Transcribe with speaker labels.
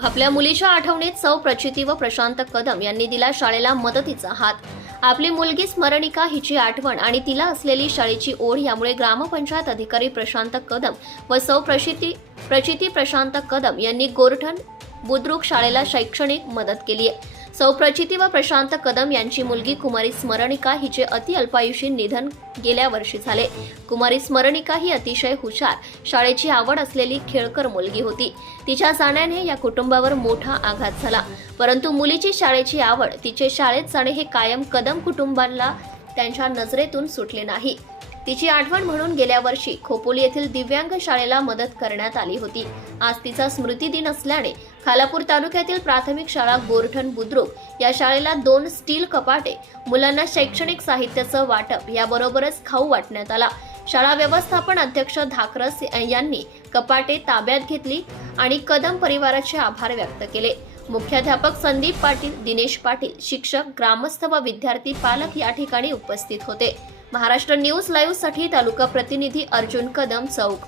Speaker 1: आपल्या मुलीच्या आठवणीत सौ प्रचिती व प्रशांत कदम यांनी दिला शाळेला मदतीचा हात. आपली मुलगी स्मरणिका हिची आठवण आणि तिला असलेली शाळेची ओढ यामुळे ग्रामपंचायत अधिकारी प्रशांत कदम व सौ प्रचिती प्रचिती प्रशांत कदम यांनी गोरठण बुद्रुक शाळेला शैक्षणिक मदत केली आहे. सौप्रचिती व प्रशांत कदम यांची मुलगी कुमारी स्मरणिका हिचे अति अल्पायुषी निधन गेल्या वर्षी झाले. कुमारी स्मरणिका ही अतिशय हुशार शाळेची आवड असलेली खेळकर मुलगी होती. तिच्या जाण्याने या कुटुंबावर मोठा आघात झाला. परंतु मुलीची शाळेची आवड तिचे शाळेत जाणे हे कायम कदम कुटुंबांना त्यांच्या नजरेतून सुटले नाही. तिची आठवण म्हणून गेल्या वर्षी खोपोली येथील दिव्यांग शाळेला मदत करण्यात आली होती. आज तिचा स्मृती दिन असल्याने खालापूर तालुक्यातील प्राथमिक शाळा गोरठण बुद्रुक या शाळेला दोन स्टील कपाटे मुलांना शैक्षणिक साहित्याचं वाटप याबरोबरच खाऊ वाटण्यात आला. शाळा व्यवस्थापन अध्यक्ष धाकरस यांनी कपाटे ताब्यात घेतली आणि कदम परिवाराचे आभार व्यक्त केले. मुख्याध्यापक संदीप पाटील दिनेश पाटील शिक्षक ग्रामस्थ व विद्यार्थी पालक या ठिकाणी उपस्थित होते. महाराष्ट्र न्यूज लाईव्हसाठी तालुका प्रतिनिधी अर्जुन कदम चौक.